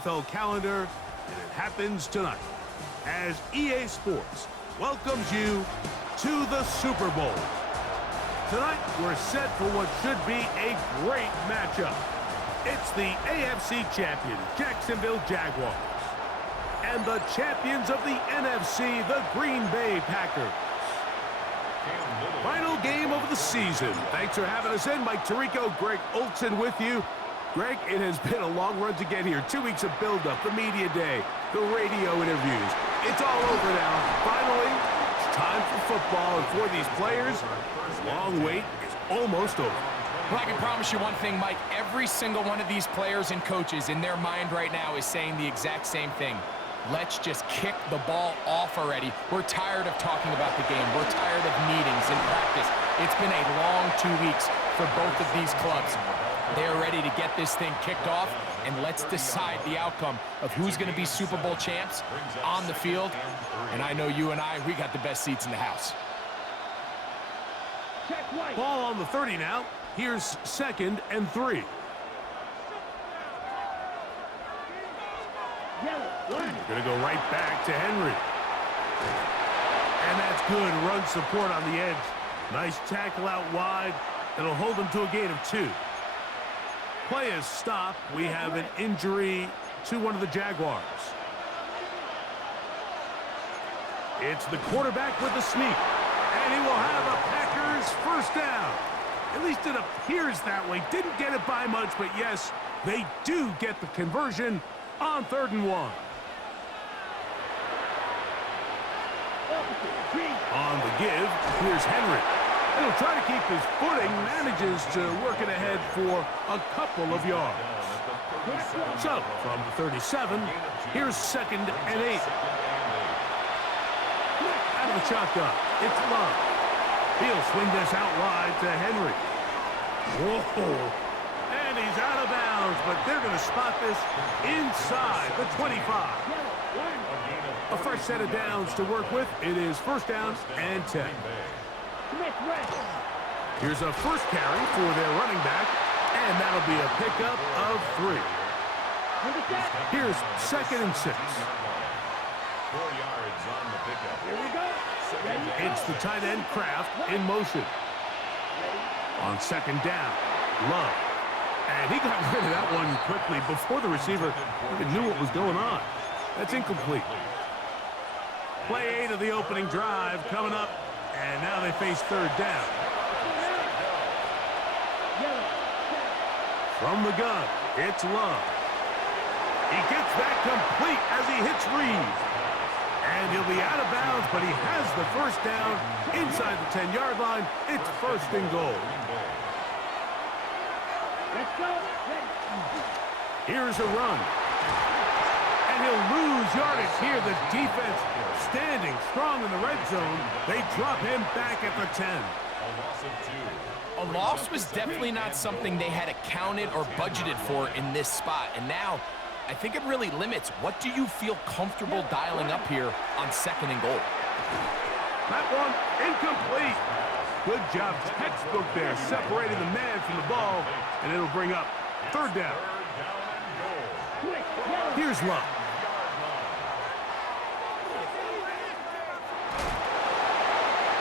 NFL calendar, and it happens tonight as EA Sports welcomes you to the Super Bowl. Tonight, we're set for what should be a great matchup. It's the AFC champions, Jacksonville Jaguars, and the champions of the NFC, the Green Bay Packers. Final game of the season. Thanks for having us in. Mike Tirico, Greg Olsen with you. Greg, it has been a long run to get here. 2 weeks of build-up, the media day, the radio interviews. It's all over now. Finally, it's time for football. And for these players, this long wait is almost over. Well, I can promise you one thing, Mike. Every single one of these players and coaches in their mind right now is saying the exact same thing. Let's just kick the ball off already. We're tired of talking about the game. We're tired of meetings and practice. It's been a long 2 weeks for both of these clubs. They're ready to get this thing kicked off, and let's decide the outcome of who's going to be Super Bowl champs on the field. And I know you and we got the best seats in the house. Ball on the 30 now. Here's 2nd and 3. Going to go right back to Henry. And that's good run support on the edge. Nice tackle out wide. It'll hold them to a gain of 2. Play is stopped. We have an injury to one of the Jaguars. It's the quarterback with the sneak. And he will have a Packers first down. At least it appears that way. Didn't get it by much, but yes, they do get the conversion on 3rd and 1. On the give, here's Henry. And he'll try to keep his footing, manages to work it ahead for a couple of yards. So, from the 37, here's 2nd and 8. Out of the shotgun, it's Love. He'll swing this out wide to Henry. Whoa! And he's out of bounds, but they're going to spot this inside the 25. A fresh set of downs to work with. It is 1st down and 10. Here's a first carry for their running back, and that'll be a pickup of 3. Here's 2nd and 6. 4 yards on the pickup. Here we go. It's the tight end Kraft in motion. On 2nd down, Love. And he got rid of that one quickly before the receiver even knew what was going on. That's incomplete. Play 8 of the opening drive coming up, and now they face 3rd down. From the gun, it's Love. He gets that complete as he hits Reed. And he'll be out of bounds, but he has the first down inside the 10-yard line. It's 1st and goal. Let's go. Here's a run. And he'll lose yardage here. The defense standing strong in the red zone. They drop him back at the 10. A loss was definitely not something they had accounted or budgeted for in this spot. And now, I think it really limits what do you feel comfortable dialing up here on 2nd and goal. That one incomplete. Good job, textbook there, separating the man from the ball, and it'll bring up 3rd down. Here's Love.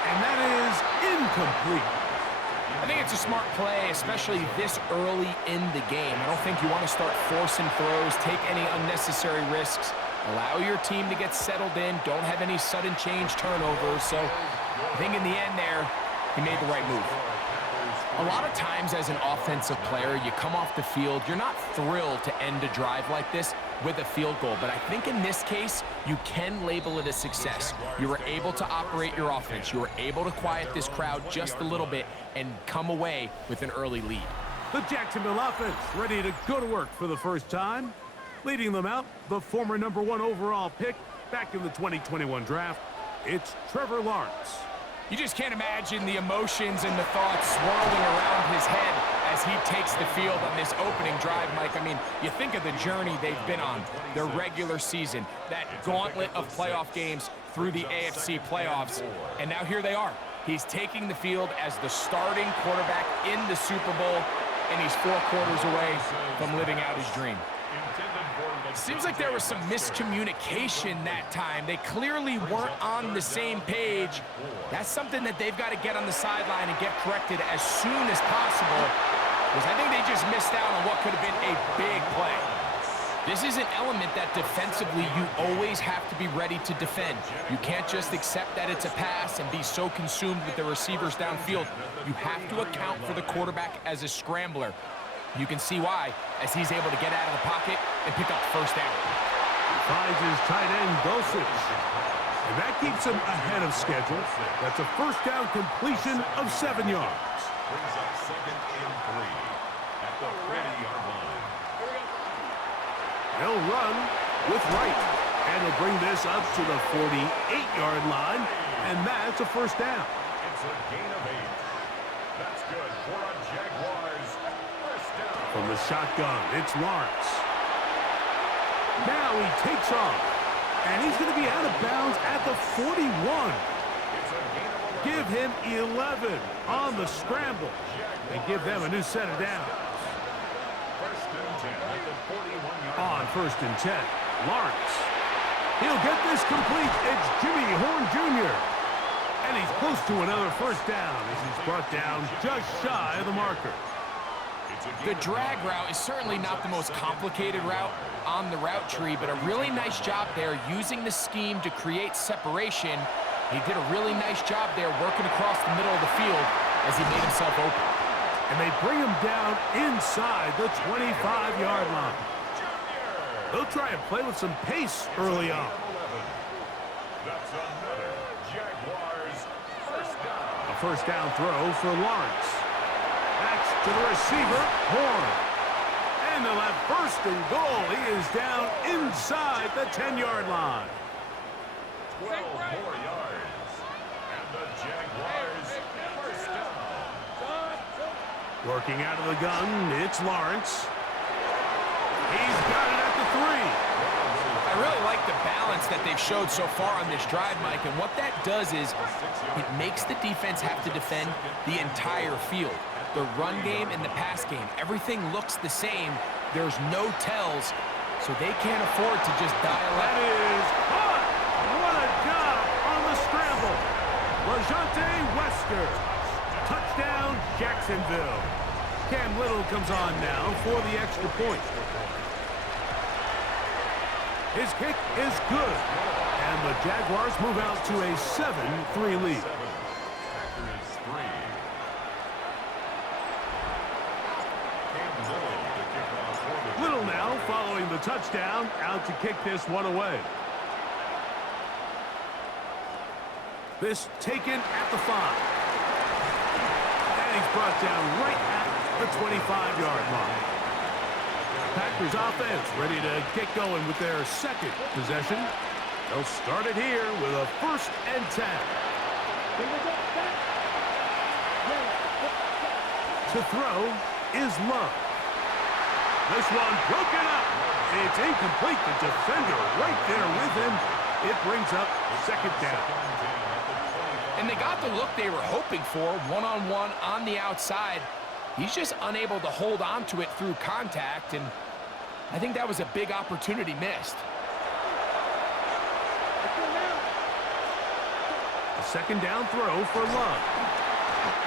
And that is incomplete. I think it's a smart play, especially this early in the game. I don't think you want to start forcing throws, take any unnecessary risks, allow your team to get settled in, don't have any sudden change turnovers. So I think in the end there, he made the right move. A lot of times as an offensive player, you come off the field, you're not thrilled to end a drive like this with a field goal. But I think in this case, you can label it a success. You were able to operate your offense. You were able to quiet this crowd just a little bit and come away with an early lead. The Jacksonville offense ready to go to work for the first time. Leading them out, the former #1 overall pick back in the 2021 draft. It's Trevor Lawrence. You just can't imagine the emotions and the thoughts swirling around his head as he takes the field on this opening drive, Mike. I mean, you think of the journey they've been on, their regular season, that gauntlet of playoff games through the AFC playoffs, and now here they are. He's taking the field as the starting quarterback in the Super Bowl, and he's 4 quarters away from living out his dream. Seems like there was some miscommunication that time. They clearly weren't on the same page. That's something that they've got to get on the sideline and get corrected as soon as possible, because I think they just missed out on what could have been a big play. This is an element that defensively you always have to be ready to defend. You can't just accept that it's a pass and be so consumed with the receivers downfield. You have to account for the quarterback as a scrambler. You can see why, as he's able to get out of the pocket and pick up the first down. He finds his tight end, Dulcich. And that keeps him ahead of schedule. That's a first down completion of 7 yards. Brings up 2nd and 3 at the 30-yard line. He'll run with right. And he'll bring this up to the 48-yard line. And that's a first down. It's a gain of 8. That's good for a Jaguars first down. From the shotgun, it's Lawrence. Now he takes off. And he's going to be out of bounds at the 41. It's a gain of 11. Give him 11 on the scramble. And give them a new set of downs. First and 10 at the 41-yard line. On 1st and 10, Lawrence. He'll get this complete. It's Jimmy Horn Jr. And he's close to another first down as he's brought down just shy of the marker. The drag route is certainly not the most complicated route on the route tree, but a really nice job there using the scheme to create separation. He did a really nice job there working across the middle of the field as he made himself open. And they bring him down inside the 25-yard line. They'll try and play with some pace early on. That's another Jaguars first down. A first down throw for Lawrence. That's to the receiver, Horn. And they'll have first and goal. He is down inside the 10-yard line. 12 more yards. And the Jaguars first down. Working out of the gun, it's Lawrence. He's got it at the 3. I really like the balance that they've showed so far on this drive, Mike, and what that does is it makes the defense have to defend the entire field. The run game and the pass game, everything looks the same. There's no tells, so they can't afford to just dial That up. is caught. What a job on the scramble. LaJonte Wester. Touchdown, Jacksonville. Cam Little comes on now for the extra point. His kick is good. And the Jaguars move out to a 7-3 lead. Packers 3. Cam Little to kick off for the Little now following the touchdown, out to kick this one away. This taken at the 5. And he's brought down right at the 25-yard line. Packers offense ready to get going with their second possession. They'll start it here with a 1st and 10. To throw is Love. This one broken up. It's incomplete. The defender right there with him. It brings up 2nd down. And they got the look they were hoping for, one-on-one on the outside. He's just unable to hold on to it through contact, and I think that was a big opportunity missed. A 2nd down throw for Love.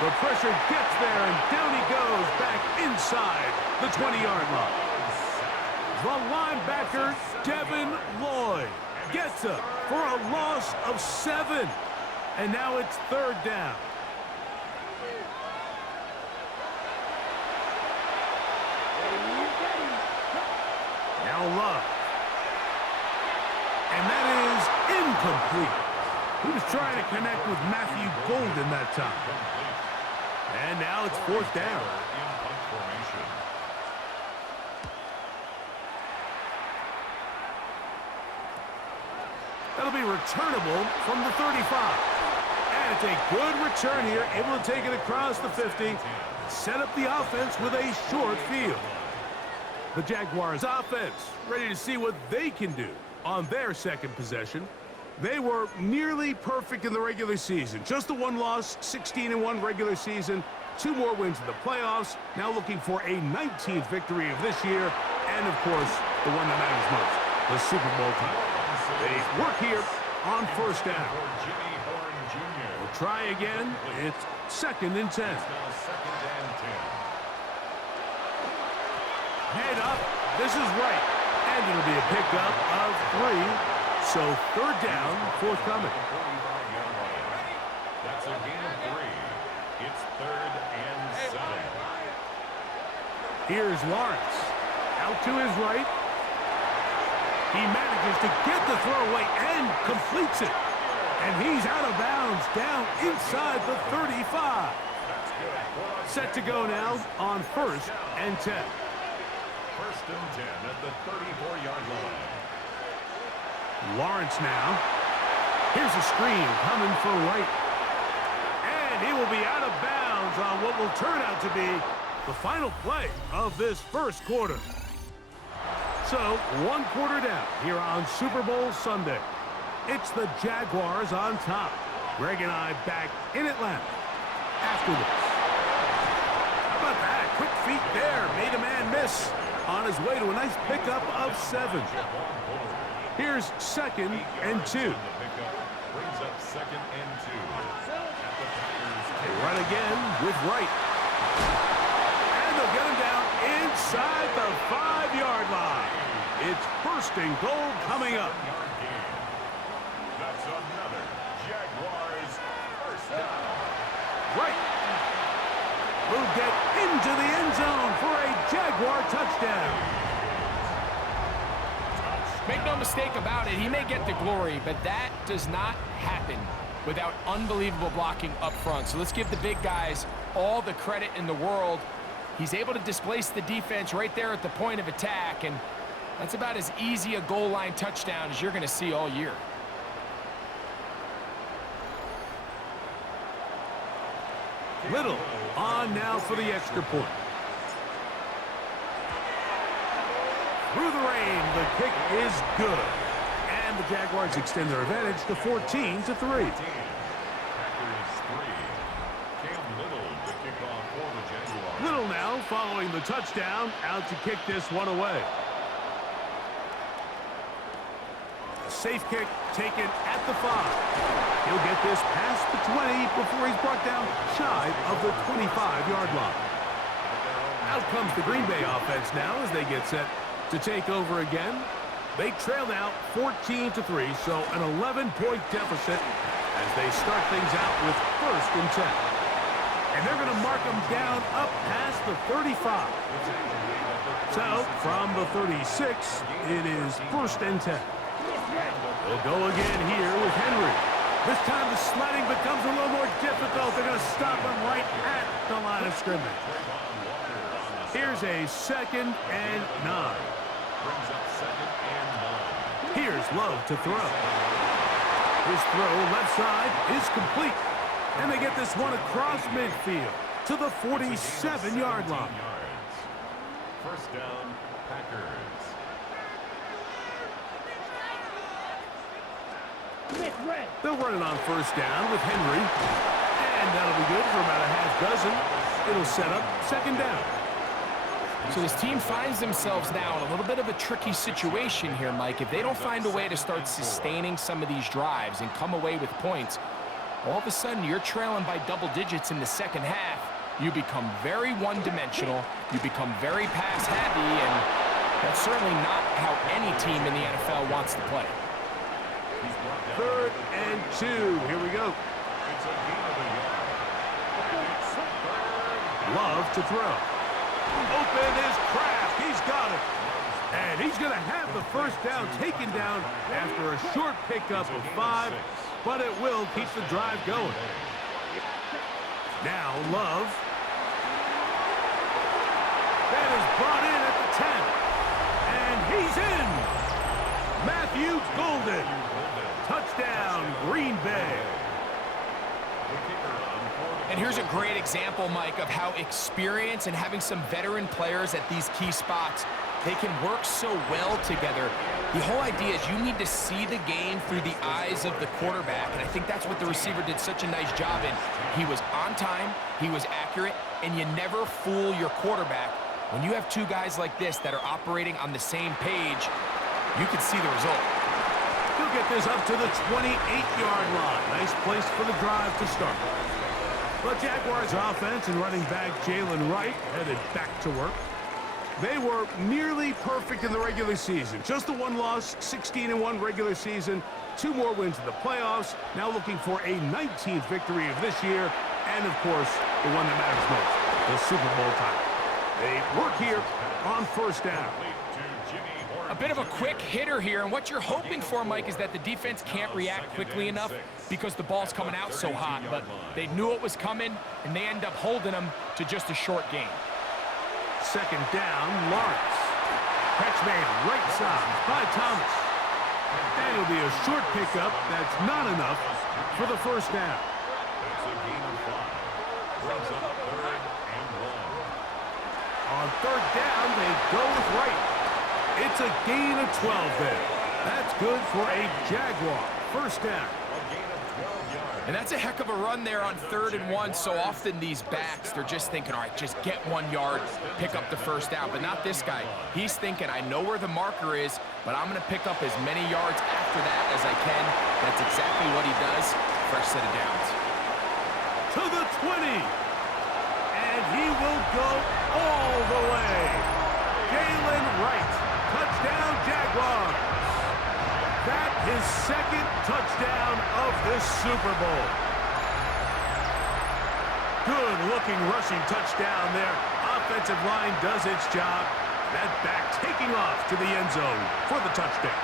The pressure gets there, and down he goes back inside the 20-yard line. The linebacker, Devin Lloyd, gets up for a loss of 7. And now it's 3rd down. Now Love. And that is incomplete. He was trying to connect with Matthew Golden that time. And now it's 4th down. That'll be returnable from the 35. And it's a good return here, able to take it across the 50, set up the offense with a short field. The Jaguars offense ready to see what they can do on their second possession. They were nearly perfect in the regular season. Just the one loss, 16-1 regular season, 2 more wins in the playoffs. Now looking for a 19th victory of this year, and of course, the one that matters most. the Super Bowl time. They work here on first down. We'll try again. It's 2nd and 10. Head up. This is right. And it'll be a pickup of 3. So 3rd down, forthcoming. That's a gain of 3. It's 3rd and 7. Here's Lawrence. Out to his right. He manages to get the throw away and completes it. And he's out of bounds down inside the 35. Set to go now on 1st and 10. 1st and 10 at the 34-yard line. Lawrence now. Here's a screen coming for right. And he will be out of bounds on what will turn out to be the final play of this first quarter. So, 1 quarter down here on Super Bowl Sunday. It's the Jaguars on top. Greg and I back in Atlanta after this. How about that? Quick feet there. Made a man miss on his way to a nice pickup of 7. Here's 2nd and 2. Brings up 2nd and 2. They run again with Wright. And they'll get him down inside the 5-yard line. It's 1st and goal coming up. That's another Jaguars first down. Wright will get into the end zone for a Jaguar touchdown. Make no mistake about it, he may get the glory, but that does not happen without unbelievable blocking up front. So let's give the big guys all the credit in the world. He's able to displace the defense right there at the point of attack, and that's about as easy a goal line touchdown as you're going to see all year. Little on now for the extra point. Through the rain, the kick is good. And the Jaguars extend their advantage to 14-3. Packers 3. Cam Little to kick off for the Jaguars. Little now following the touchdown, out to kick this one away. A safe kick taken at the 5. He'll get this past the 20 before he's brought down shy of the 25-yard line. Out comes the Green Bay offense now as they get set to take over again. They trail now 14-3, so an 11-point deficit as they start things out with 1st and 10. And they're going to mark them down up past the 35. So from the 36, it is 1st and 10. They'll go again here with Henry. This time the sledding becomes a little more difficult. They're going to stop him right at the line of scrimmage. Here's a 2nd and 9. Brings up 2nd and 9. Here's Love to throw. His throw left side is complete. And they get this one across midfield to the 47-yard line. 1st down, Packers. They'll run it on 1st down with Henry. And that'll be good for about a half dozen. It'll set up 2nd down. So this team finds themselves now in a little bit of a tricky situation here, Mike. If they don't find a way to start sustaining some of these drives and come away with points, all of a sudden you're trailing by double digits in the 2nd half. You become very one-dimensional. You become very pass-heavy, and that's certainly not how any team in the NFL wants to play. 3rd and 2. Here we go. It's a gain of a yard. Love to throw. Open is Kraft. He's got it. And he's going to have the 1st down taken down after a short pickup of 5, but it will keep the drive going. Now Love. That is brought in at the 10. And he's in. Matthew Golden. Touchdown, Green Bay. And here's a great example, Mike, of how experience and having some veteran players at these key spots, they can work so well together. The whole idea is you need to see the game through the eyes of the quarterback, and I think that's what the receiver did such a nice job in. He was on time, he was accurate, and you never fool your quarterback. When you have two guys like this that are operating on the same page, You can see the result. He'll get this up to the 28-yard line. Nice place for the drive to start. The Jaguars offense and running back Jalen Wright headed back to work. They were nearly perfect in the regular season. Just the one loss, 16-1 regular season, 2 more wins in the playoffs. Now looking for a 19th victory of this year, and of course, the one that matters most, the Super Bowl title. They work here on first down. A bit of a quick hitter here, and what you're hoping for, Mike, is that the defense can't react quickly enough because the ball's coming out so hot. But they knew it was coming, and they end up holding them to just a short gain. Second down, Lawrence. Catch made right side by Thomas. And it'll be a short pickup. That's not enough for the first down. On third down, they go with Wright. It's a gain of 12 there. That's good for a Jaguar. First down. And that's a heck of a run there on 3rd and 1. So often these backs, they're just thinking, all right, just get 1 yard, pick up the first down. But not this guy. He's thinking, I know where the marker is, but I'm going to pick up as many yards after that as I can. That's exactly what he does. Fresh set of downs. To the 20. And he will go all the way. Jalen Wright. Touchdown, Jaguars. That his second touchdown of this Super Bowl. Good-looking rushing touchdown there. Offensive line does its job. That back taking off to the end zone for the touchdown.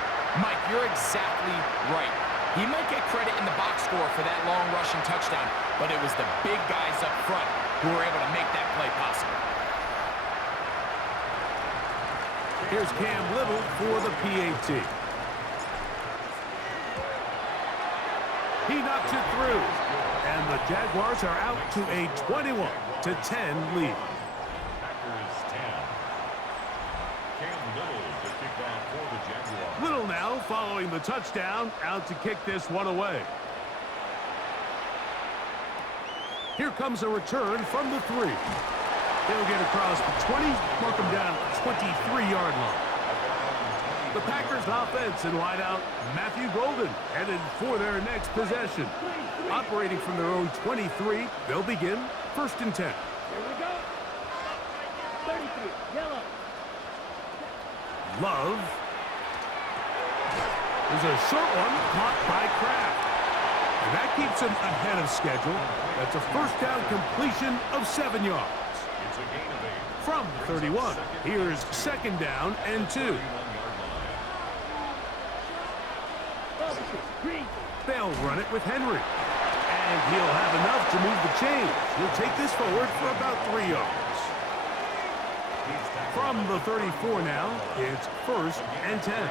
Mike, you're exactly right. He might get credit in the box score for that long rushing touchdown, but it was the big guys up front who were able to make that play possible. Here's Cam Little for the PAT. He knocks it through. And the Jaguars are out to a 21-10 lead. Little now following the touchdown, out to kick this one away. Here comes a return from the 3. They'll get across the 20, mark them down at the 23-yard line. The Packers offense and wideout Matthew Golden headed for their next possession. Operating from their own 23, they'll begin 1st and 10. Here we go. 33, yellow. Love. There's a short one caught by Kraft. And that keeps him ahead of schedule. That's a first down completion of 7 yards. From 31, here's 2nd down and 2. They'll run it with Henry. And he'll have enough to move the chains. He'll take this forward for about 3 yards. From the 34 now, it's 1st and 10.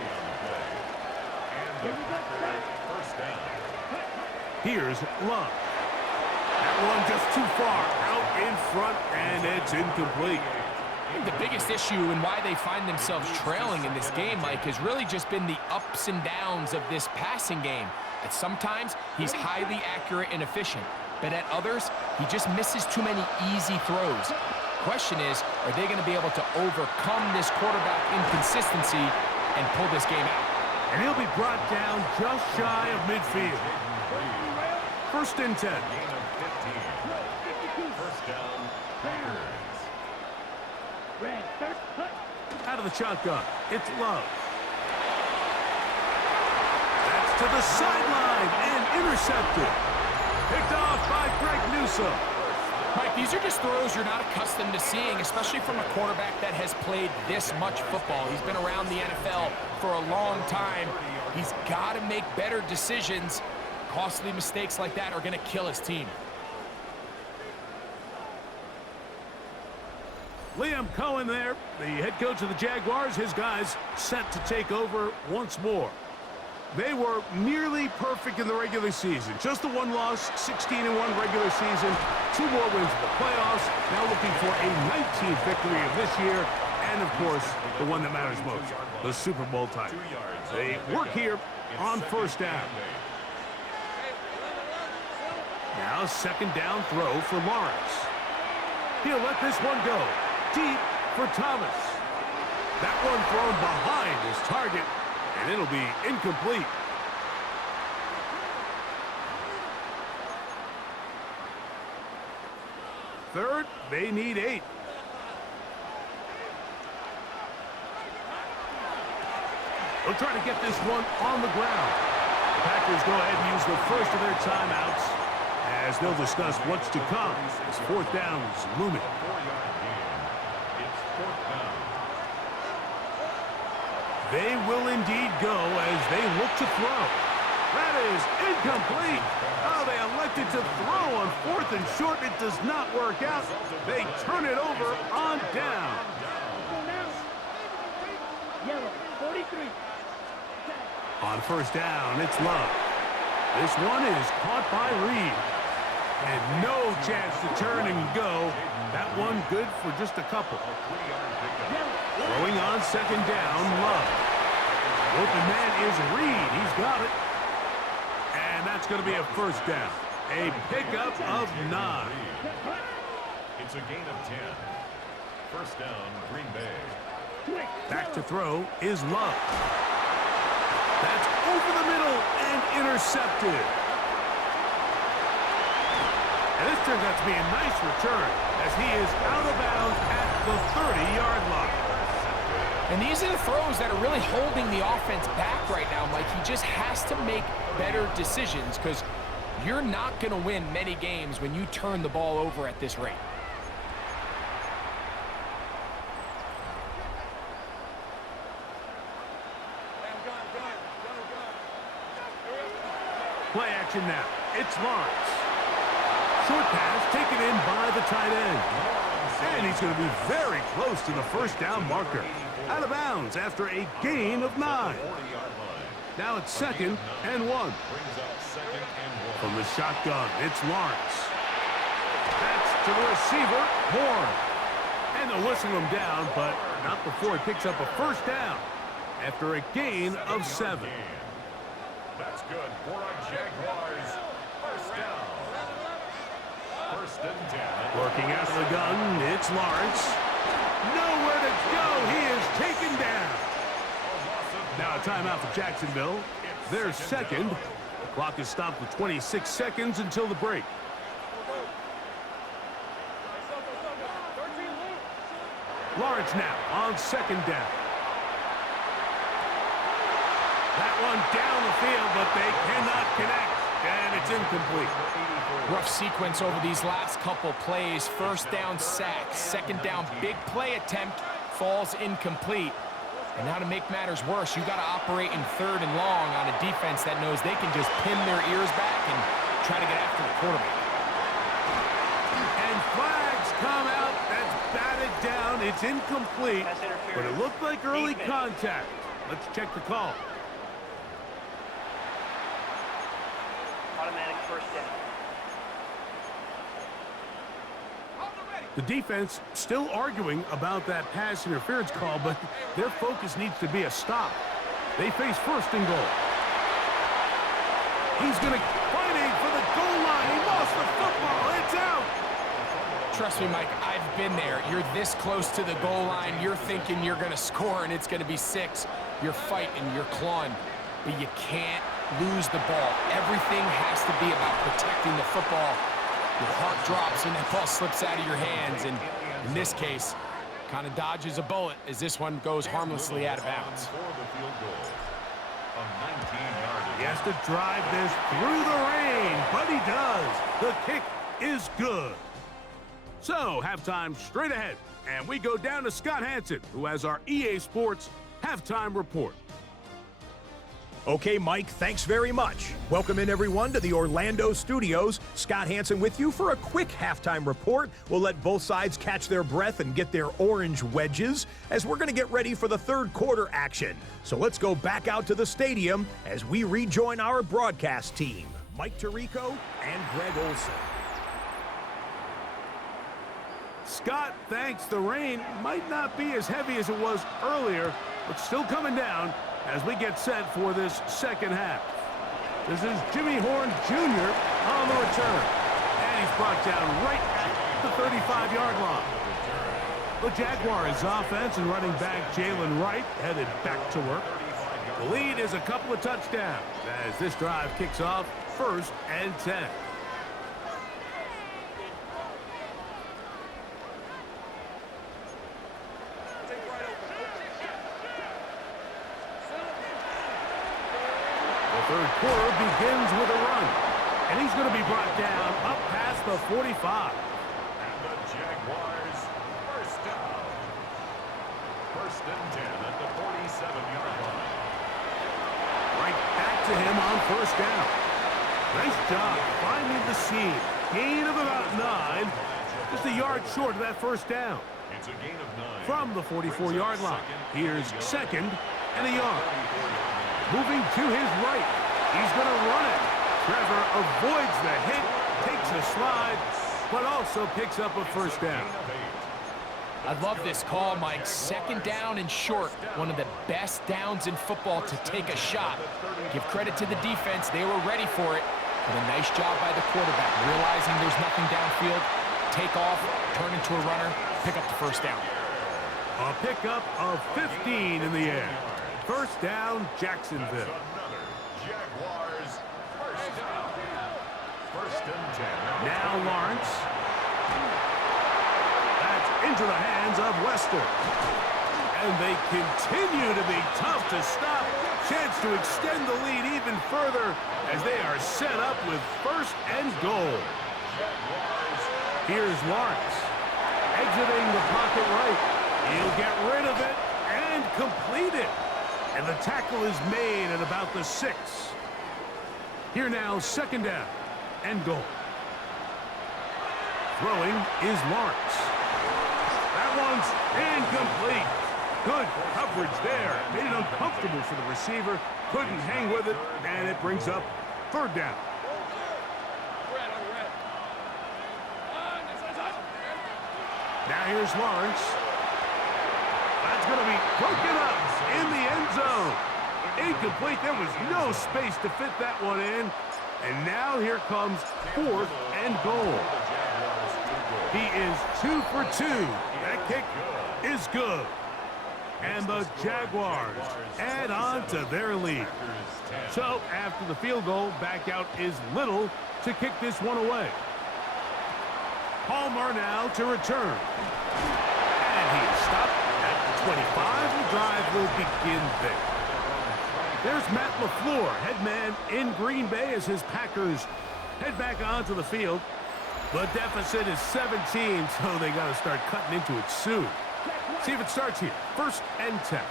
Here's Love. That one just too far out in front, and it's incomplete. The biggest issue and why they find themselves trailing in this game, Mike, has really just been the ups and downs of this passing game. At sometimes, he's highly accurate and efficient, but at others, he just misses too many easy throws. Question is, are they going to be able to overcome this quarterback inconsistency and pull this game out? And he'll be brought down just shy of midfield. 1st and 10. Out of the shotgun, it's Love. That's to the sideline and intercepted. Picked off by Greg Newsome. Mike, these are just throws you're not accustomed to seeing, especially from a quarterback that has played this much football. He's been around the NFL for a long time. He's got to make better decisions. Costly mistakes like that are going to kill his team. Liam Cohen there, the head coach of the Jaguars. His guys set to take over once more. They were nearly perfect in the regular season. Just the one loss, 16-1 regular season, 2 more wins in the playoffs. Now looking for a 19th victory of this year, and of course, the one that matters most, the Super Bowl title. They work here on first down. Now 2nd down throw for Lawrence. He'll let this one go. Deep for Thomas. That one thrown behind his target. And it'll be incomplete. Third, they need 8. They'll try to get this one on the ground. The Packers go ahead and use the first of their timeouts as they'll discuss what's to come as fourth down is looming. They will indeed go as they look to throw. That is incomplete. Oh, they elected to throw on 4th and short. It does not work out. They turn it over on down. Yellow, 43. On first down, it's Love. This one is caught by Reed. And no chance to turn and go. That one good for just a couple. Throwing on second down, Love. Open man is Reed. He's got it. And that's going to be a first down. A pickup of 9. It's a gain of 10. First down, Green Bay. Back to throw is Love. That's over the middle and intercepted. And this turns out to be a nice return as he is out of bounds at the 30-yard line. And these are the throws that are really holding the offense back right now, Mike. He just has to make better decisions because you're not going to win many games when you turn the ball over at this rate. Play action now. It's Lawrence. Short pass taken in by the tight end. And he's going to be very close to the first down marker. Out of bounds after a gain of 9. Now it's 2nd and 1. From the shotgun, it's Lawrence. That's to the receiver, Horn. And they'll whistle him down, but not before he picks up a first down after a gain of 7. That's good for our Jaguars. First down. First and 10. Working out of the gun, it's Lawrence. Nowhere to go. He is taken down. Now a timeout for Jacksonville. Their second. The clock is stopped with 26 seconds until the break. Lawrence now on second down. That one down the field, but they cannot connect, and it's incomplete. Rough sequence over these last couple plays. First down sack, second down big play attempt, falls incomplete. And now to make matters worse, you got to operate in 3rd and long on a defense that knows they can just pin their ears back and try to get after the quarterback. And flags come out. That's batted down. It's incomplete, but it looked like early contact. Let's check the call. Automatic first down. The defense still arguing about that pass interference call, but their focus needs to be a stop. They face 1st and goal. He's going to fighting for the goal line. He lost the football. It's out. Trust me, Mike, I've been there. You're this close to the goal line. You're thinking you're going to score, and it's going to be 6. You're fighting. You're clawing. But you can't lose the ball. Everything has to be about protecting the football. Your heart drops and that ball slips out of your hands. And in this case, kind of dodges a bullet as this one goes harmlessly out of bounds. He has to drive this through the rain, but he does. The kick is good. So, halftime straight ahead. And we go down to Scott Hansen, who has our EA Sports halftime report. Okay, Mike, thanks very much. Welcome in, everyone, to the Orlando studios. Scott Hansen with you for a quick halftime report. We'll let both sides catch their breath and get their orange wedges as we're going to get ready for the 3rd quarter action. So let's go back out to the stadium as we rejoin our broadcast team, Mike Tirico and Greg Olson. Scott thanks the rain might not be as heavy as it was earlier, but still coming down as we get set for this second half. This is Jimmy Horn Jr. on the return. And he's brought down right at the 35-yard line. The Jaguars offense and running back Jalen Wright headed back to work. The lead is a couple of touchdowns as this drive kicks off 1st and 10. The third quarter begins with a run, and he's going to be brought down up past the 45. And the Jaguars, first down. 1st and 10 at the 47-yard line. Right back to him on 1st down. Nice job finding the seam. Gain of about 9. Just a yard short of that 1st down. It's a gain of 9. From the 44-yard line. Here's 2nd and a yard. Moving to his right. He's going to run it. Trevor avoids the hit, takes a slide, but also picks up a 1st down. I love this call, Mike. 2nd down and short. One of the best downs in football to take a shot. Give credit to the defense. They were ready for it. But a nice job by the quarterback. Realizing there's nothing downfield. Take off, turn into a runner, pick up the 1st down. A pickup of 15 in the air. 1st down, Jacksonville. Another Jaguars, first down. 1st and 10. Now Lawrence. That's into the hands of Wester. And they continue to be tough to stop. Chance to extend the lead even further as they are set up with 1st and goal. Here's Lawrence. Exiting the pocket right. He'll get rid of it and complete it. And the tackle is made at about the 6. Here now, 2nd down and goal. Throwing is Lawrence. That one's incomplete. Good coverage there. Made it uncomfortable for the receiver. Couldn't hang with it, and it brings up 3rd down. Now here's Lawrence. That's going to be broken up in the end zone. Incomplete. There was no space to fit that one in. And now here comes 4th and goal. He is 2 for 2. That kick is good. And the Jaguars add on to their lead. So after the field goal, back out is Little to kick this one away. Palmer now to return. And he is stopped at the 25. The drive will begin there. There's Matt LaFleur, head man in Green Bay as his Packers head back onto the field. The deficit is 17, so they got to start cutting into it soon. See if it starts here. 1st and 10.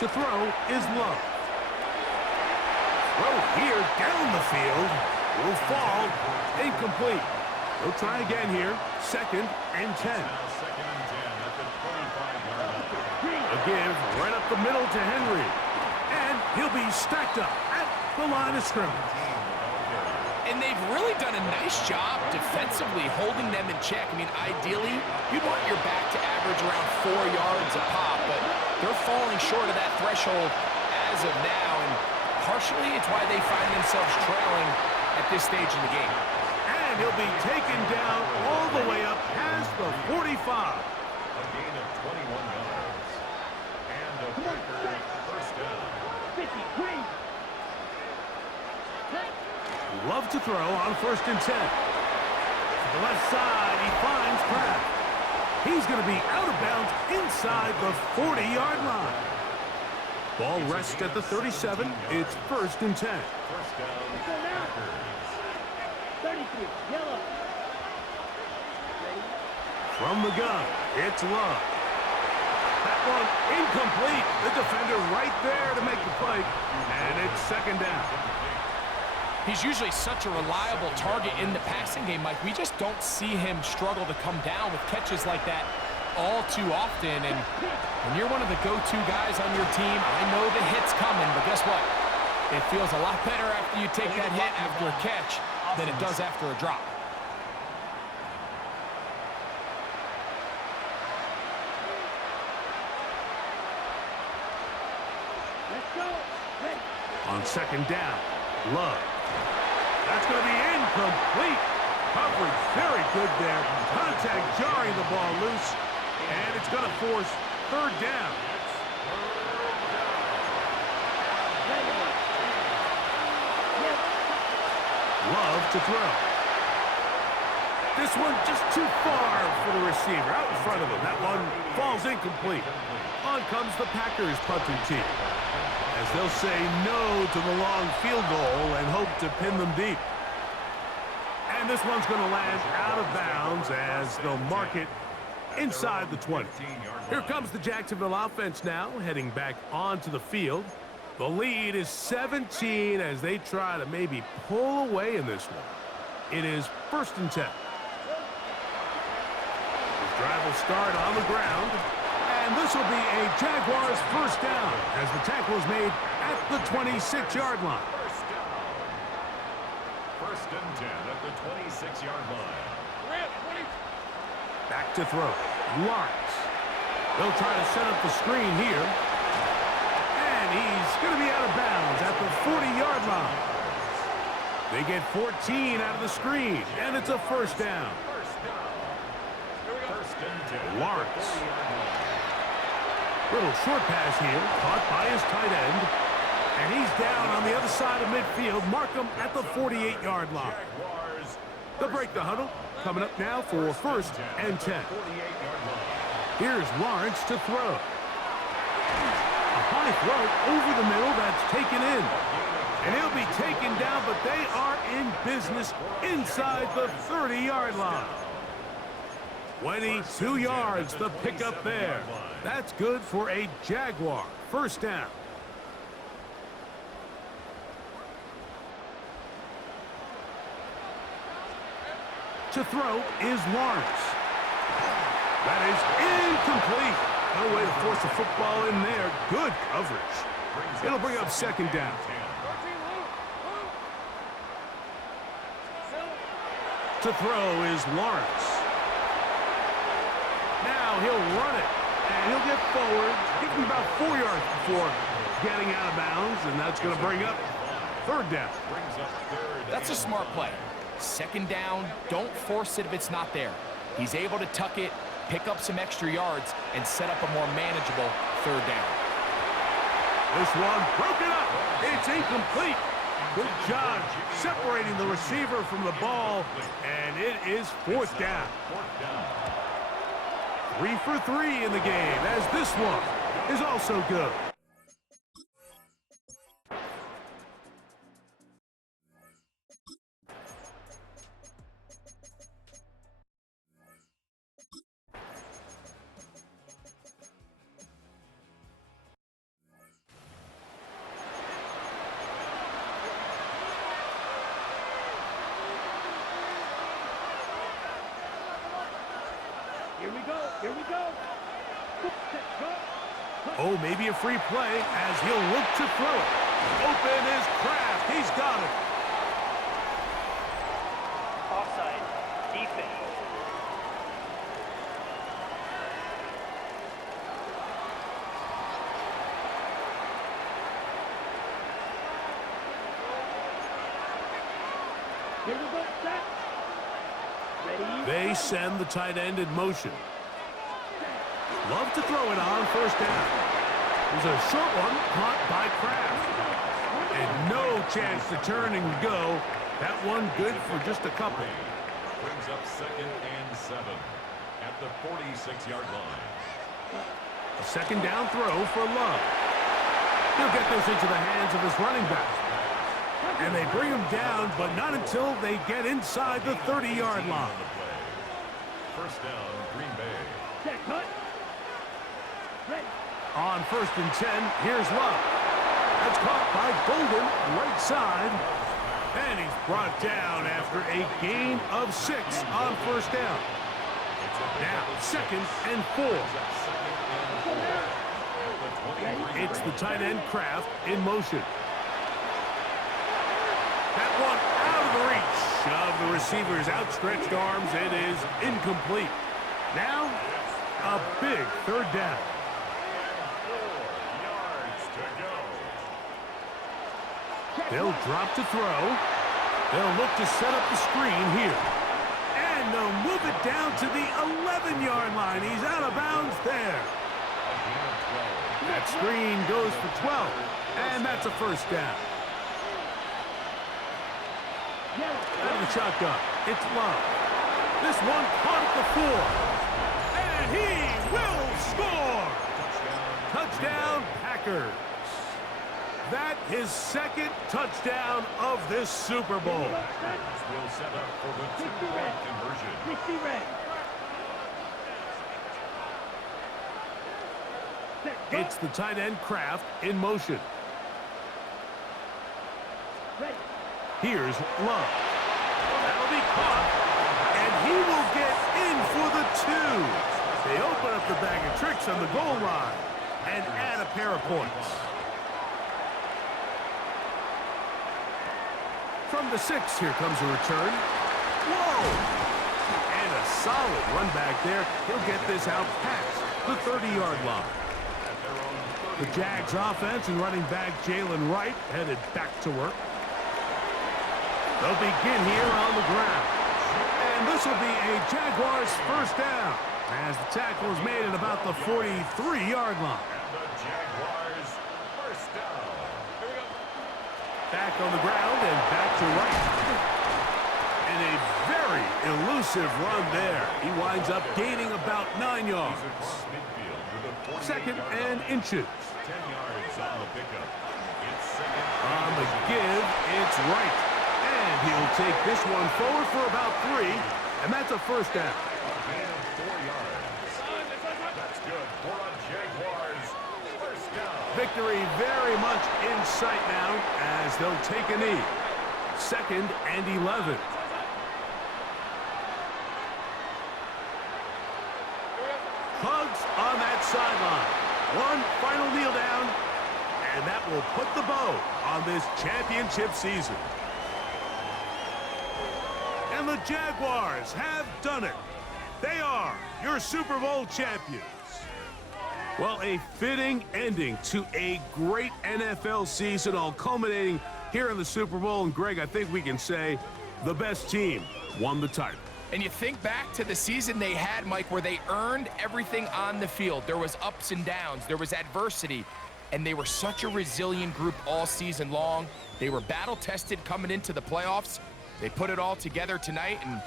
To throw is Love. Throw here down the field. Will fall. Incomplete. We'll try again here. 2nd and 10. A give right up the middle to Henry. And he'll be stacked up at the line of scrimmage. And they've really done a nice job defensively holding them in check. I mean, ideally, you'd want your back to average around 4 yards a pop, but they're falling short of that threshold as of now, and partially it's why they find themselves trailing at this stage in the game. And he'll be taken down all the way up past the 45. A gain of 21 yards. And a Packer 1st down. 53. Love to throw on 1st and 10. To the left side, he finds Kraft. He's going to be out of bounds inside the 40-yard line. Ball rests at the 37. It's 1st and 10. 1st down, Packers. 33. Yellow. From the gun, it's Love. That one incomplete. The defender right there to make the play. And it's 2nd down. He's usually such a reliable target in the passing game, Mike. We just don't see him struggle to come down with catches like that all too often. And when you're one of the go-to guys on your team, I know the hit's coming, but guess what? It feels a lot better after you take that hit after a catch than it does after a drop. Let's go. Ready. On 2nd down, Love. That's going to be incomplete. Coverage very good there. Contact jarring the ball loose. And it's going to force third down. Love to throw. This one just too far for the receiver, out in front of him. That one falls incomplete. On comes the Packers punting team, as they'll say no to the long field goal and hope to pin them deep. And this one's going to land out of bounds as they'll mark it inside the 20. Here comes the Jacksonville offense now, heading back onto the field. The lead is 17 as they try to maybe pull away in this one. It is 1st and 10. This drive will start on the ground. And this will be a Jaguars first down as the tackle is made at the 26-yard line. First and 10 at the 26-yard line. Back to throw. Lawrence. They'll try to set up the screen here. And he's going to be out of bounds at the 40-yard line. They get 14 out of the screen, and it's a first down. First and 10. Lawrence. Little short pass here, caught by his tight end. And he's down on the other side of midfield. Mark him at the 48-yard line. They'll break the huddle. Coming up now for 1st and 10. Here's Lawrence to throw. A high throw over the middle that's taken in. And he'll be taken down, but they are in business inside the 30-yard line. 22 yards, the pickup there. That's good for a Jaguar. First down. To throw is Lawrence. That is incomplete. No way to force the football in there. Good coverage. It'll bring up 2nd down. To throw is Lawrence. Now he'll run it, and he'll get forward, give him about 4 yards before getting out of bounds, and that's going to bring up 3rd down. That's a smart play. 2nd down, don't force it if it's not there. He's able to tuck it, pick up some extra yards, and set up a more manageable 3rd down. This one broken up. It's incomplete. Good job separating the receiver from the ball, and it is 4th down. 3 for 3 in the game, as this one is also good. Here we go. Oh, maybe a free play as he'll look to throw it. Open is Kraft. He's got it. Offside. Defense. Here we go. Set. Ready. They send the tight end in motion. Love to throw it on 1st down. There's a short one caught by Kraft. And no chance to turn and go. That one good for just a couple. Brings up 2nd and 7 at the 46-yard line. A 2nd down throw for Love. He'll get this into the hands of his running back. And they bring him down, but not until they get inside the 30-yard line. First down, Green Bay. Set. Cut. Ready. On 1st and 10, here's Love. That's caught by Golden, right side. And he's brought down after a gain of 6 on 1st down. Now, 2nd and 4. It's the tight end Kraft in motion. That one out of the reach of the receiver's outstretched arms. It is incomplete. Now, a big 3rd down. They'll drop to throw. They'll look to set up the screen here. And they'll move it down to the 11-yard line. He's out of bounds there. That screen goes for 12, and that's a first down. Out of the shotgun, it's Love. This one caught at the 4, and he will score! Touchdown, Packers. That his second touchdown of this Super Bowl. Will set up for the 2-point conversion. 60 red. It's the tight end Kraft in motion. Ready. Here's Love. That'll be caught, and he will get in for the 2. They open up the bag of tricks on the goal line and add a pair of points. From the 6, here comes a return. Whoa! And a solid run back there. He'll get this out past the 30-yard line. The Jags offense and running back Jalen Wright headed back to work. They'll begin here on the ground. And this will be a Jaguars first down as the tackle is made at about the 43-yard line. And the Jaguars first down. Here we go. Back on the ground and back to Wright. And a very elusive run there. He winds up gaining about 9 yards. Midfield with a 2nd 48-yard and line. inches. 10 yards on the pickup. It's second. On the give, it's Wright. And he'll take this one forward for about 3. And that's a first down. A gain of 4 yards. That's good for a Jaguars first down. Victory very much in sight now as they'll take a knee. 2nd and 11. Hugs on that sideline. One final kneel down, and that will put the bow on this championship season. And the Jaguars have done it. They are your Super Bowl champions. Well, a fitting ending to a great NFL season, all culminating here in the Super Bowl. And Greg, I think we can say the best team won the title. And you think back to the season they had, Mike, where they earned everything on the field. There was ups and downs. There was adversity. And they were such a resilient group all season long. They were battle-tested coming into the playoffs. They put it all together tonight, and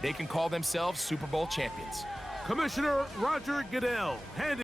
they can call themselves Super Bowl champions. Commissioner Roger Goodell handed